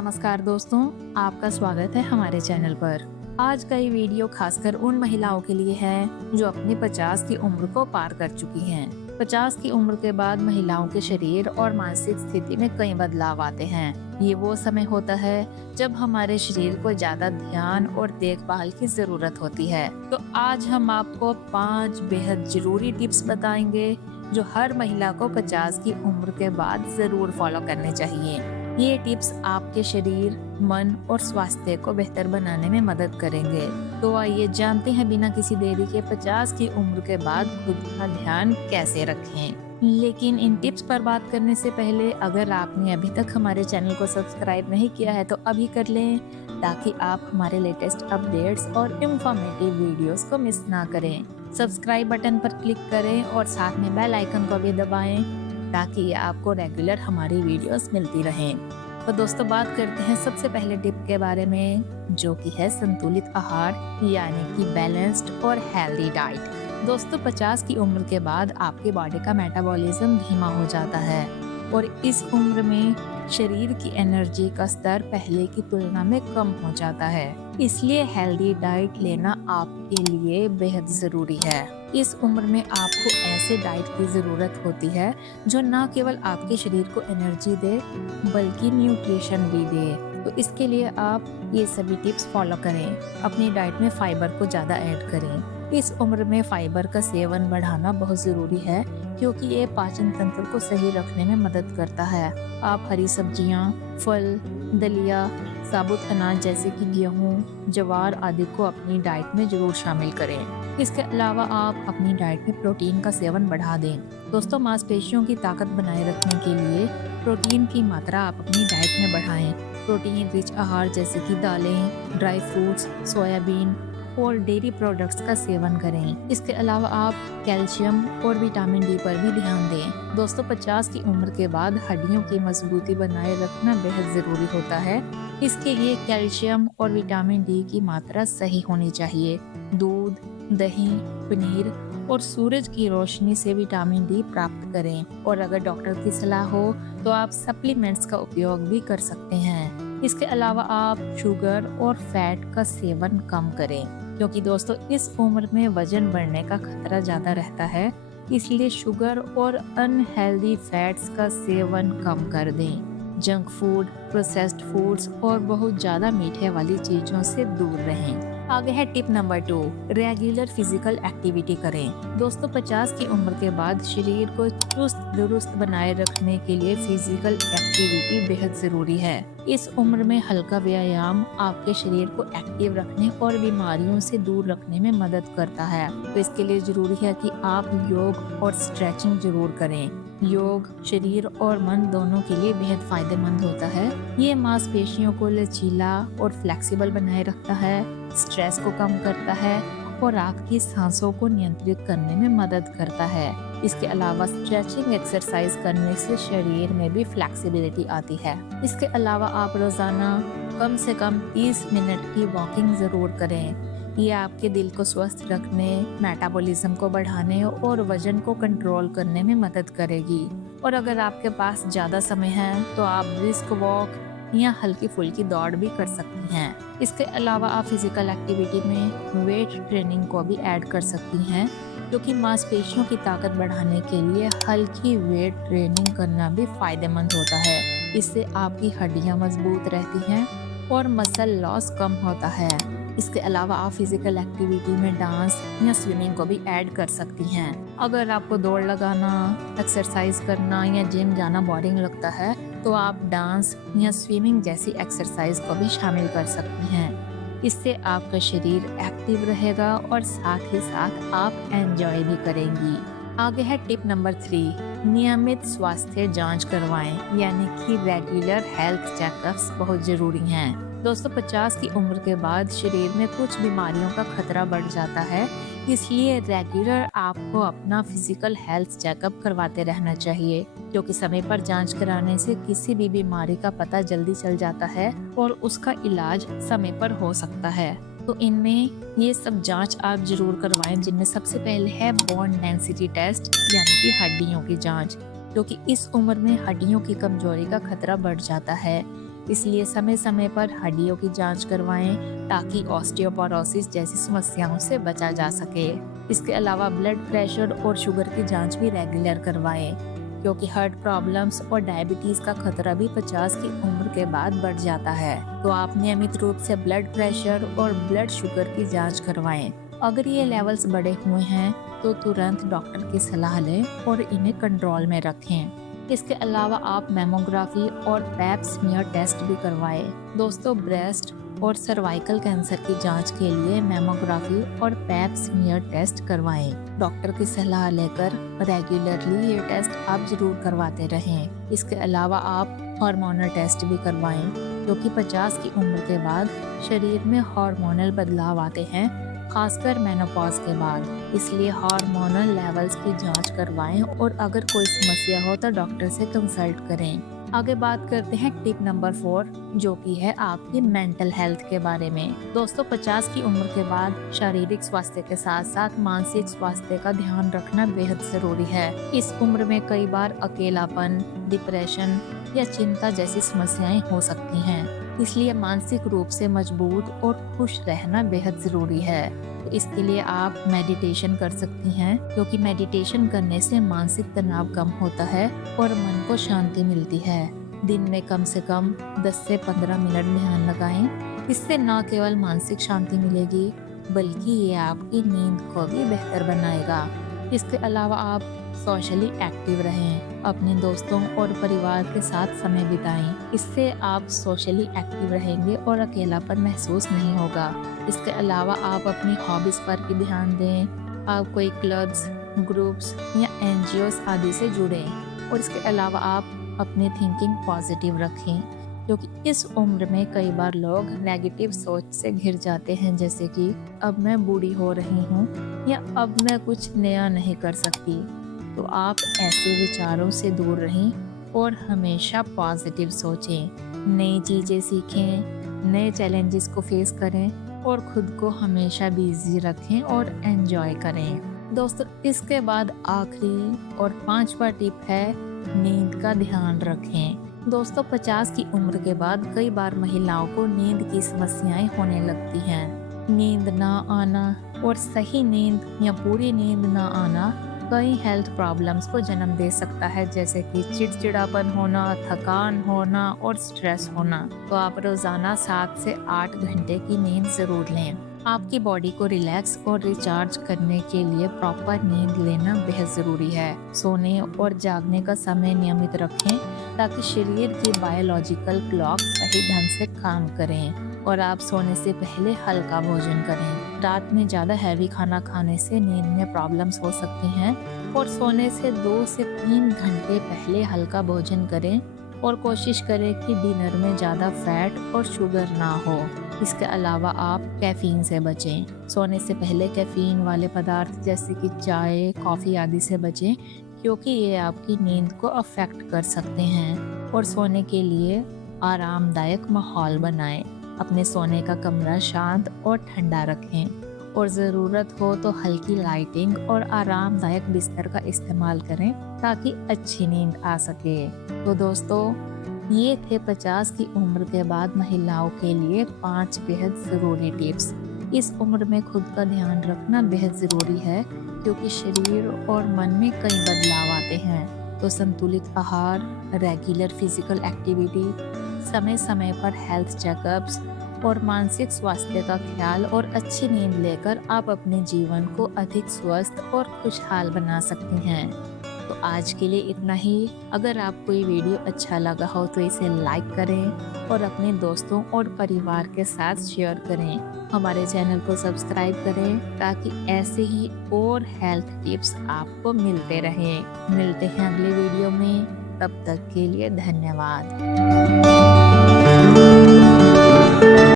नमस्कार दोस्तों, आपका स्वागत है हमारे चैनल पर। आज का ये वीडियो खासकर उन महिलाओं के लिए है जो अपनी 50 की उम्र को पार कर चुकी हैं। 50 की उम्र के बाद महिलाओं के शरीर और मानसिक स्थिति में कई बदलाव आते हैं। ये वो समय होता है जब हमारे शरीर को ज्यादा ध्यान और देखभाल की जरूरत होती है। तो आज हम आपको 5 बेहद जरूरी टिप्स बताएंगे जो हर महिला को 50 की उम्र के बाद जरूर फॉलो करने चाहिए। ये टिप्स आपके शरीर, मन और स्वास्थ्य को बेहतर बनाने में मदद करेंगे। तो आइए जानते हैं बिना किसी देरी के 50 की उम्र के बाद खुद का ध्यान कैसे रखें। लेकिन इन टिप्स पर बात करने से पहले अगर आपने अभी तक हमारे चैनल को सब्सक्राइब नहीं किया है तो अभी कर लें, ताकि आप हमारे लेटेस्ट अपडेट्स और इंफॉर्मेटिव वीडियोस को मिस ना करें। सब्सक्राइब बटन पर क्लिक करें और साथ में बेल आइकन को भी दबाएं, ताकि आपको रेगुलर हमारी वीडियोस मिलती रहें। तो दोस्तों, बात करते हैं सबसे पहले टिप के बारे में, जो कि है संतुलित आहार यानी कि बैलेंस्ड और हेल्दी डाइट। दोस्तों, 50 की उम्र के बाद आपकी बॉडी का मेटाबॉलिज्म धीमा हो जाता है और इस उम्र में शरीर की एनर्जी का स्तर पहले की तुलना में कम हो जाता है। इसलिए हेल्दी डाइट लेना आपके लिए बेहद जरूरी है। इस उम्र में आपको ऐसे डाइट की जरूरत होती है जो न केवल आपके शरीर को एनर्जी दे बल्कि न्यूट्रिशन भी दे। तो इसके लिए आप ये सभी टिप्स फॉलो करें। अपनी डाइट में फाइबर को ज़्यादा ऐड करें। इस उम्र में फाइबर का सेवन बढ़ाना बहुत ज़रूरी है, क्योंकि ये पाचन तंत्र को सही रखने में मदद करता है। आप हरी सब्जियां, फल, दलिया, साबुत अनाज जैसे कि गेहूं, ज्वार आदि को अपनी डाइट में जरूर शामिल करें। इसके अलावा आप अपनी डाइट में प्रोटीन का सेवन बढ़ा दें। दोस्तों, मांसपेशियों की ताकत बनाए रखने के लिए प्रोटीन की मात्रा आप अपनी डाइट में बढ़ाएं। प्रोटीन रिच आहार जैसे कि दालें, ड्राई फ्रूट्स, सोयाबीन और डेयरी प्रोडक्ट्स का सेवन करें। इसके अलावा आप कैल्शियम और विटामिन डी पर भी ध्यान दें। दोस्तों, 50 की उम्र के बाद हड्डियों की मजबूती बनाए रखना बेहद ज़रूरी होता है। इसके लिए कैल्शियम और विटामिन डी की मात्रा सही होनी चाहिए। दूध, दही, पनीर और सूरज की रोशनी से विटामिन डी प्राप्त करें। और अगर डॉक्टर की सलाह हो तो आप सप्लीमेंट्स का उपयोग भी कर सकते हैं। इसके अलावा आप शुगर और फैट का सेवन कम करें, क्योंकि दोस्तों इस उम्र में वजन बढ़ने का खतरा ज़्यादा रहता है। इसलिए शुगर और अनहेल्दी फैट्स का सेवन कम कर दें। जंक फूड, प्रोसेस्ड फूड्स और बहुत ज़्यादा मीठे वाली चीज़ों से दूर रहें। आगे है tip number 2, regular physical activity करें। दोस्तों, 50 की उम्र के बाद शरीर को चुस्त दुरुस्त बनाए रखने के लिए फिजिकल एक्टिविटी बेहद ज़रूरी है। इस उम्र में हल्का व्यायाम आपके शरीर को एक्टिव रखने और बीमारियों से दूर रखने में मदद करता है। तो इसके लिए जरूरी है कि आप योग और स्ट्रेचिंग जरूर करें। योग शरीर और मन दोनों के लिए बेहद फायदेमंद होता है। ये मांसपेशियों को लचीला और फ्लेक्सिबल बनाए रखता है, स्ट्रेस को कम करता है और आपकी सांसों को नियंत्रित करने में मदद करता है। इसके अलावा स्ट्रेचिंग एक्सरसाइज करने से शरीर में भी फ्लेक्सिबिलिटी आती है। इसके अलावा आप रोजाना कम से कम 30 मिनट की वॉकिंग जरूर करें। ये आपके दिल को स्वस्थ रखने, मेटाबॉलिज्म को बढ़ाने और वजन को कंट्रोल करने में मदद करेगी। और अगर आपके पास ज़्यादा समय है तो आप ब्रिस्क वॉक या हल्की फुल्की दौड़ भी कर सकती हैं। इसके अलावा आप फिजिकल एक्टिविटी में वेट ट्रेनिंग को भी ऐड कर सकती हैं, क्योंकि मांसपेशियों की ताकत बढ़ाने के लिए हल्की वेट ट्रेनिंग करना भी फायदेमंद होता है। इससे आपकी हड्डियां मजबूत रहती हैं और मसल लॉस कम होता है। इसके अलावा आप फिजिकल एक्टिविटी में डांस या स्विमिंग को भी ऐड कर सकती हैं। अगर आपको दौड़ लगाना, एक्सरसाइज करना या जिम जाना बोरिंग लगता है तो आप डांस या स्विमिंग जैसी एक्सरसाइज को भी शामिल कर सकती हैं। इससे आपका शरीर एक्टिव रहेगा और साथ ही साथ आप एंजॉय भी करेंगी। आगे है टिप नंबर 3, नियमित स्वास्थ्य जांच करवाएं, यानी कि रेगुलर हेल्थ चेकअप्स बहुत जरूरी हैं। दोस्तों, 50 की उम्र के बाद शरीर में कुछ बीमारियों का खतरा बढ़ जाता है, इसलिए रेगुलर आपको अपना फिजिकल हेल्थ चेकअप करवाते रहना चाहिए, क्योंकि समय पर जांच कराने से किसी भी बीमारी का पता जल्दी चल जाता है और उसका इलाज समय पर हो सकता है। तो इनमें ये सब जांच आप जरूर करवाएं, जिनमें सबसे पहले है बोन डेंसिटी टेस्ट यानी कि हड्डियों की जांच, क्योंकि इस उम्र में हड्डियों की कमजोरी का खतरा बढ़ जाता है। इसलिए समय समय पर हड्डियों की जांच करवाएं ताकि ऑस्टियोपोरोसिस जैसी समस्याओं से बचा जा सके। इसके अलावा ब्लड प्रेशर और शुगर की जांच भी रेगुलर करवाएं, क्योंकि हार्ट प्रॉब्लम्स और डायबिटीज का खतरा भी 50 की उम्र के बाद बढ़ जाता है। तो आप नियमित रूप से ब्लड प्रेशर और ब्लड शुगर की जांच करवाएं। अगर ये लेवल्स बढ़े हुए हैं तो तुरंत डॉक्टर की सलाह लें और इन्हें कंट्रोल में रखें। इसके अलावा आप मेमोग्राफी और पैप स्मीयर टेस्ट भी करवाएं। दोस्तों, ब्रेस्ट और सर्वाइकल कैंसर की जांच के लिए मेमोग्राफी और पैप स्मीयर टेस्ट करवाएं। डॉक्टर की सलाह लेकर रेगुलरली ये टेस्ट आप जरूर करवाते रहें। इसके अलावा आप हार्मोनल टेस्ट भी करवाएं, क्योंकि 50 की उम्र के बाद शरीर में हार्मोनल बदलाव आते हैं, खासकर मेनोपॉज के बाद। इसलिए हार्मोनल लेवल्स की जांच करवाएं और अगर कोई समस्या हो तो डॉक्टर से कंसल्ट करें। आगे बात करते हैं टिप नंबर 4, जो कि है आपकी मेंटल हेल्थ के बारे में। दोस्तों, 50 की उम्र के बाद शारीरिक स्वास्थ्य के साथ साथ मानसिक स्वास्थ्य का ध्यान रखना बेहद जरूरी है। इस उम्र में कई बार अकेलापन, डिप्रेशन या चिंता जैसी समस्याएं हो सकती हैं। इसलिए मानसिक रूप से मजबूत और खुश रहना बेहद जरूरी है। तो इसके लिए आप मेडिटेशन कर सकती हैं, क्योंकि मेडिटेशन करने से मानसिक तनाव कम होता है और मन को शांति मिलती है। दिन में कम से कम 10 से 15 मिनट ध्यान लगाएं। इससे न केवल मानसिक शांति मिलेगी, बल्कि ये आपकी नींद को भी बेहतर बनाएगा। इसके अलावा आप सोशली एक्टिव रहें, अपने दोस्तों और परिवार के साथ समय बिताएं। इससे आप सोशली एक्टिव रहेंगे और अकेलापन महसूस नहीं होगा। इसके अलावा आप अपनी हॉबीज पर भी ध्यान दें। आप कोई क्लब्स, ग्रुप्स या एनजीओस आदि से जुड़ें। और इसके अलावा आप अपनी थिंकिंग पॉजिटिव रखें, क्योंकि इस उम्र में कई बार लोग नेगेटिव सोच से घिर जाते हैं, जैसे कि अब मैं बूढ़ी हो रही हूँ या अब मैं कुछ नया नहीं कर सकती। तो आप ऐसे विचारों से दूर रहें और हमेशा पॉजिटिव सोचें, नई चीज़ें सीखें, नए चैलेंजेस को फेस करें और खुद को हमेशा बिजी रखें और एंजॉय करें। दोस्तों, इसके बाद आखिरी और 5वां टिप है नींद का ध्यान रखें। दोस्तों, 50 की उम्र के बाद कई बार महिलाओं को नींद की समस्याएं होने लगती हैं। नींद ना आना और सही नींद या पूरी नींद ना आना कई हेल्थ प्रॉब्लम्स को जन्म दे सकता है, जैसे कि चिड़चिड़ापन होना, थकान होना और स्ट्रेस होना। तो आप रोजाना 7 से 8 घंटे की नींद जरूर लें। आपकी बॉडी को रिलैक्स और रिचार्ज करने के लिए प्रॉपर नींद लेना बेहद जरूरी है। सोने और जागने का समय नियमित रखें, ताकि शरीर की बायोलॉजिकल क्लॉक सही ढंग से काम करें। और आप सोने से पहले हल्का भोजन करें। रात में ज़्यादा हैवी खाना खाने से नींद में प्रॉब्लम्स हो सकती हैं, और सोने से 2 से 3 घंटे पहले हल्का भोजन करें और कोशिश करें कि डिनर में ज़्यादा फैट और शुगर ना हो। इसके अलावा आप कैफीन से बचें। सोने से पहले कैफीन वाले पदार्थ जैसे कि चाय, कॉफ़ी आदि से बचें, क्योंकि ये आपकी नींद को अफेक्ट कर सकते हैं। और सोने के लिए आरामदायक माहौल बनाएं। अपने सोने का कमरा शांत और ठंडा रखें, और ज़रूरत हो तो हल्की लाइटिंग और आरामदायक बिस्तर का इस्तेमाल करें, ताकि अच्छी नींद आ सके। तो दोस्तों, ये थे 50 की उम्र के बाद महिलाओं के लिए 5 बेहद ज़रूरी टिप्स। इस उम्र में खुद का ध्यान रखना बेहद ज़रूरी है, क्योंकि शरीर और मन में कई बदलाव आते हैं। तो संतुलित आहार, रेगुलर फिजिकल एक्टिविटी, समय समय पर हेल्थ चेकअप्स और मानसिक स्वास्थ्य का ख्याल और अच्छी नींद लेकर आप अपने जीवन को अधिक स्वस्थ और खुशहाल बना सकते हैं। तो आज के लिए इतना ही। अगर आपको ये वीडियो अच्छा लगा हो तो इसे लाइक करें और अपने दोस्तों और परिवार के साथ शेयर करें। हमारे चैनल को सब्सक्राइब करें, ताकि ऐसे ही और हेल्थ टिप्स आपको मिलते रहें। मिलते हैं अगले वीडियो में, तब तक के लिए धन्यवाद।